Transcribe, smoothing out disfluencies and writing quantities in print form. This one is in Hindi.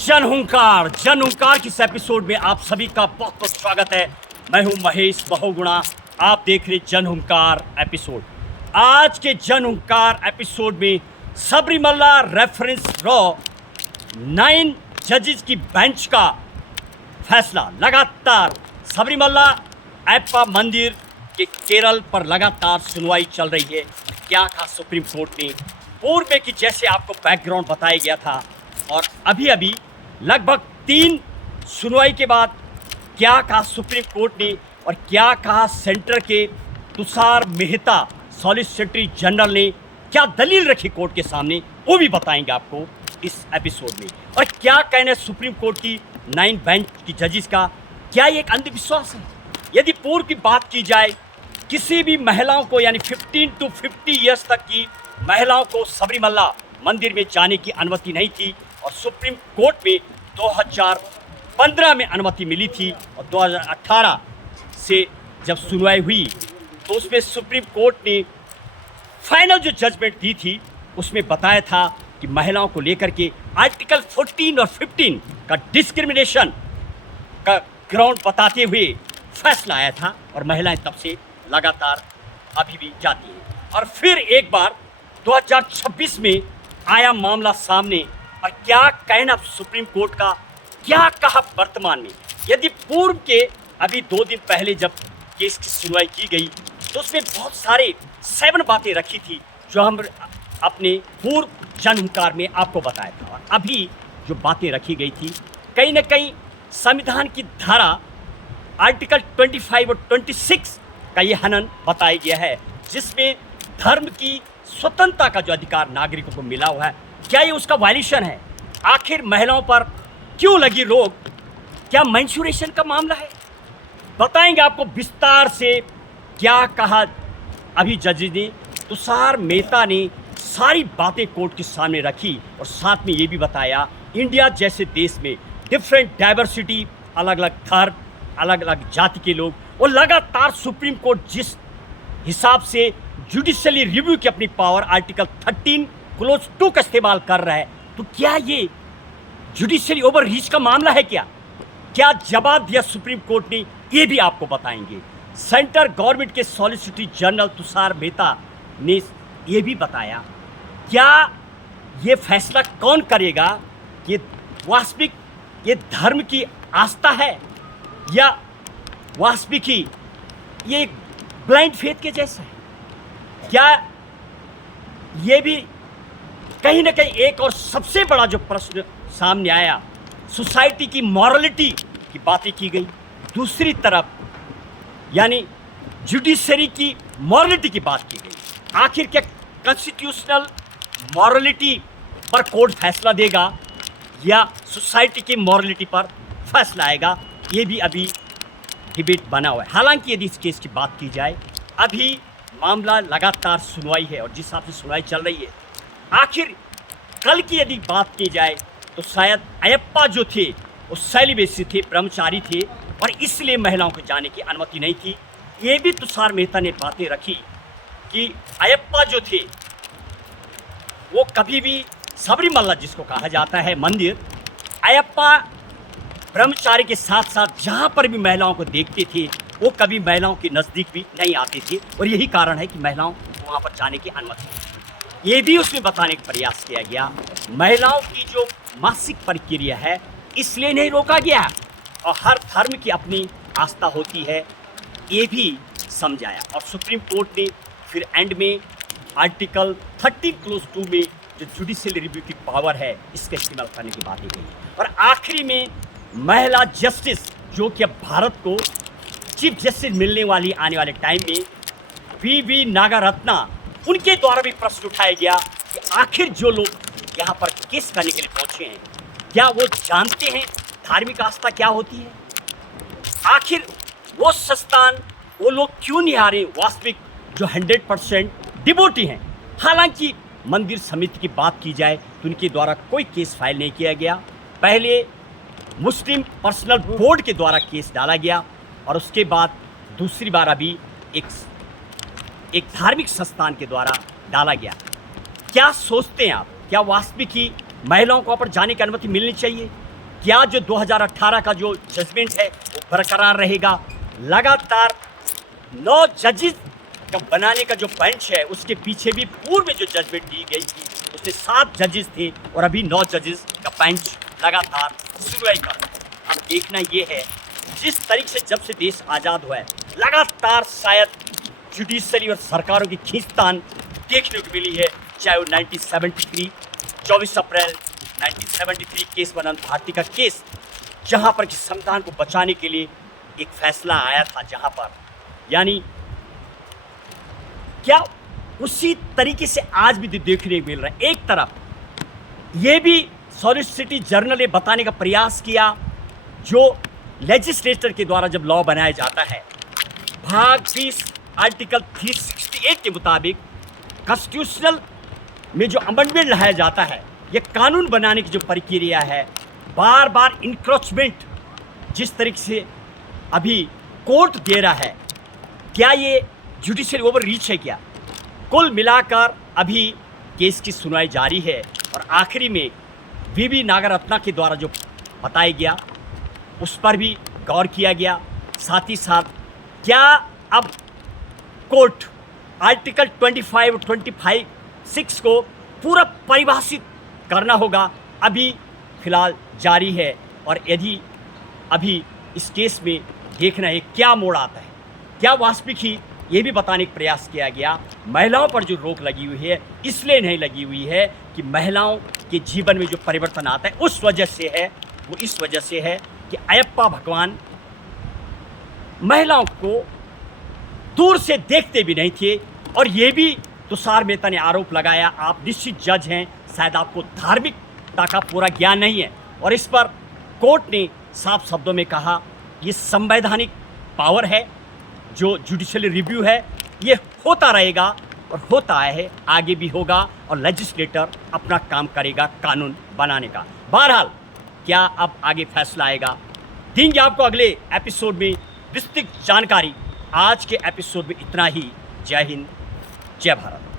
जन हुंकार की इस एपिसोड में आप सभी का बहुत बहुत स्वागत है। मैं हूं महेश बहुगुणा। आप देख रहे जन हुंकार एपिसोड। आज के जन हुंकार एपिसोड में सबरीमल्ला रेफरेंस रॉ 9 जजेस की बेंच का फैसला। लगातार सबरीमल्ला अयप्पा मंदिर के केरल पर लगातार सुनवाई चल रही है। क्या कहा सुप्रीम कोर्ट ने पूर्व में कि जैसे आपको बैकग्राउंड बताया गया था, और अभी अभी लगभग 3 सुनवाई के बाद क्या कहा सुप्रीम कोर्ट ने और क्या कहा सेंटर के तुषार मेहता सॉलिसिटर जनरल ने, क्या दलील रखी कोर्ट के सामने, वो भी बताएंगे आपको इस एपिसोड में। और क्या कहना है सुप्रीम कोर्ट की 9 बेंच की जजेस का, क्या ये एक अंधविश्वास है? यदि पूर्व की बात की जाए, किसी भी महिलाओं को यानी 15 to 50 ईयर्स तक की महिलाओं को सबरीमल्ला मंदिर में जाने की अनुमति नहीं थी, और सुप्रीम कोर्ट में 2015 में अनुमति मिली थी, और 2018 से जब सुनवाई हुई तो उसमें सुप्रीम कोर्ट ने फाइनल जो जजमेंट दी थी उसमें बताया था कि महिलाओं को लेकर के आर्टिकल 14 और 15 का डिस्क्रिमिनेशन का ग्राउंड बताते हुए फैसला आया था, और महिलाएं तब से लगातार अभी भी जाती हैं। और फिर एक बार 2026 में आया मामला सामने, और क्या कहना सुप्रीम कोर्ट का, क्या कहा वर्तमान में। यदि पूर्व के अभी 2 दिन पहले जब केस की सुनवाई की गई तो उसमें बहुत सारे 7 बातें रखी थी जो हम अपने पूर्व जन हुंकार में आपको बताया था। और अभी जो बातें रखी गई थी, कहीं ना कहीं संविधान की धारा आर्टिकल 25 और 26 का ये हनन बताया गया है, जिसमें धर्म की स्वतंत्रता का जो अधिकार नागरिकों को मिला हुआ है, क्या ये उसका वायलेशन है? आखिर महिलाओं पर क्यों लगी रोक? क्या मेंस्ट्रुएशन का मामला है? बताएंगे आपको विस्तार से क्या कहा अभी जज ने। तुषार मेहता ने सारी बातें कोर्ट के सामने रखी, और साथ में ये भी बताया इंडिया जैसे देश में डिफरेंट डाइवर्सिटी, अलग अलग धर्म, अलग अलग जाति के लोग, और लगातार सुप्रीम कोर्ट जिस हिसाब से जुडिशली रिव्यू की अपनी पावर आर्टिकल 13 क्लोज 2 का इस्तेमाल कर रहा है, तो क्या ये जुडिशली ओवर रीच का मामला है? क्या जवाब दिया सुप्रीम कोर्ट ने, ये भी आपको बताएंगे। सेंट्रल गवर्नमेंट के सॉलिसिटर जनरल तुषार मेहता ने ये भी बताया, क्या ये फैसला कौन करेगा? ये वास्तविक ये धर्म की आस्था है या वास्तविक ही ये ब्लाइंड फेथ के जैसा है? क्या ये भी कहीं ना कहीं एक और सबसे बड़ा जो प्रश्न सामने आया, सोसाइटी की मॉरलिटी की बातें की गई, दूसरी तरफ यानी जुडिशरी की मॉरलिटी की बात की गई। आखिर क्या कॉन्स्टिट्यूशनल मॉरलिटी पर कोर्ट फैसला देगा या सोसाइटी की मॉरलिटी पर फैसला आएगा? ये भी अभी डिबेट बना हुआ है। हालांकि यदि इस केस की बात की जाए, अभी मामला लगातार सुनवाई है, और जिस हिसाब से सुनवाई चल रही है, आखिर कल की यदि बात की जाए तो शायद अयप्पा जो थे वो सेलिब्रेसी थे, ब्रह्मचारी थे, और इसलिए महिलाओं को जाने की अनुमति नहीं थी। ये भी तुषार मेहता ने बातें रखी कि अयप्पा जो थे वो कभी भी सबरीमल्ला जिसको कहा जाता है मंदिर, अयप्पा ब्रह्मचारी के साथ साथ जहाँ पर भी महिलाओं को देखते थे वो कभी महिलाओं के नज़दीक भी नहीं आते थे, और यही कारण है कि महिलाओं को वहाँ पर जाने की अनुमति नहीं। ये भी उसमें बताने का प्रयास किया गया, महिलाओं की जो मासिक प्रक्रिया है इसलिए नहीं रोका गया, और हर धर्म की अपनी आस्था होती है, ये भी समझाया। और सुप्रीम कोर्ट ने फिर एंड में आर्टिकल 13 क्लोज 2 में जो जुडिशियल रिव्यू की पावर है इसका इस्तेमाल करने की बात कही, और आखिरी में महिला जस्टिस जो कि अब भारत को चीफ जस्टिस मिलने वाली आने वाले टाइम में वी नागारत्ना, उनके द्वारा भी प्रश्न उठाया गया कि आखिर जो लोग यहाँ पर केस करने के लिए पहुँचे हैं, क्या वो जानते हैं धार्मिक आस्था क्या होती है? आखिर वो संस्थान, वो लोग क्यों नहीं आ रहे वास्तविक जो 100% डिवोटी हैं? हालांकि मंदिर समिति की बात की जाए तो उनके द्वारा कोई केस फाइल नहीं किया गया। पहले मुस्लिम पर्सनल बोर्ड के द्वारा केस डाला गया, और उसके बाद दूसरी बार अभी एक धार्मिक संस्थान के द्वारा डाला गया। क्या सोचते हैं आप, क्या वास्तविक ही महिलाओं को वहाँ पर जाने की अनुमति मिलनी चाहिए? क्या जो 2018 का जो जजमेंट है वो बरकरार रहेगा? लगातार 9 जजेस का बनाने का जो बेंच है उसके पीछे भी पूर्व में जो जजमेंट दी गई थी उसमें 7 जजेस थे और अभी 9 जजेस का बेंच लगातार सुनवाई कर रहा है। अब देखना ये है जिस तरीके से जब से देश आज़ाद हुआ है लगातार शायद जुडिशरी और सरकारों की खींचतान देखने को मिली है, चाहे वो 1973 24 अप्रैल 1973 केस अनंत भारती का केस, जहां पर कि संविधान को बचाने के लिए एक फैसला आया था, जहां पर यानी क्या उसी तरीके से आज भी देखने को मिल रहा है। एक तरफ ये भी सॉलिसिटी जर्नल ने बताने का प्रयास किया जो लेजिस्लेचर के द्वारा जब लॉ बनाया जाता है भाग 20 आर्टिकल 368 के मुताबिक कॉन्स्टिट्यूशनल में जो अमेंडमेंट लाया जाता है, ये कानून बनाने की जो प्रक्रिया है, बार बार इंक्रोचमेंट जिस तरीके से अभी कोर्ट दे रहा है, क्या ये जुडिशियल ओवर रीच है क्या? कुल मिलाकर अभी केस की सुनवाई जारी है और आखिरी में वीवी नागरत्ना के द्वारा जो बताया गया उस पर भी गौर किया गया। साथ ही साथ क्या अब कोर्ट आर्टिकल 25 को पूरा परिभाषित करना होगा, अभी फिलहाल जारी है। और यदि अभी इस केस में देखना है क्या मोड़ आता है, क्या वास्तविक ही ये भी बताने का प्रयास किया गया महिलाओं पर जो रोक लगी हुई है इसलिए नहीं लगी हुई है कि महिलाओं के जीवन में जो परिवर्तन आता है उस वजह से है, वो इस वजह से है कि अयप्पा भगवान महिलाओं को दूर से देखते भी नहीं थे। और ये भी तुषार मेहता ने आरोप लगाया, आप निश्चित जज हैं, शायद आपको धार्मिकता का पूरा ज्ञान नहीं है। और इस पर कोर्ट ने साफ शब्दों में कहा ये संवैधानिक पावर है, जो जुडिशियल रिव्यू है ये होता रहेगा और होता है, आगे भी होगा और लेजिस्लेटर अपना काम करेगा कानून बनाने का। बहरहाल क्या अब आगे फैसला आएगा, देंगे आपको अगले एपिसोड में विस्तृत जानकारी। आज के एपिसोड में इतना ही। जय हिंद, जय भारत।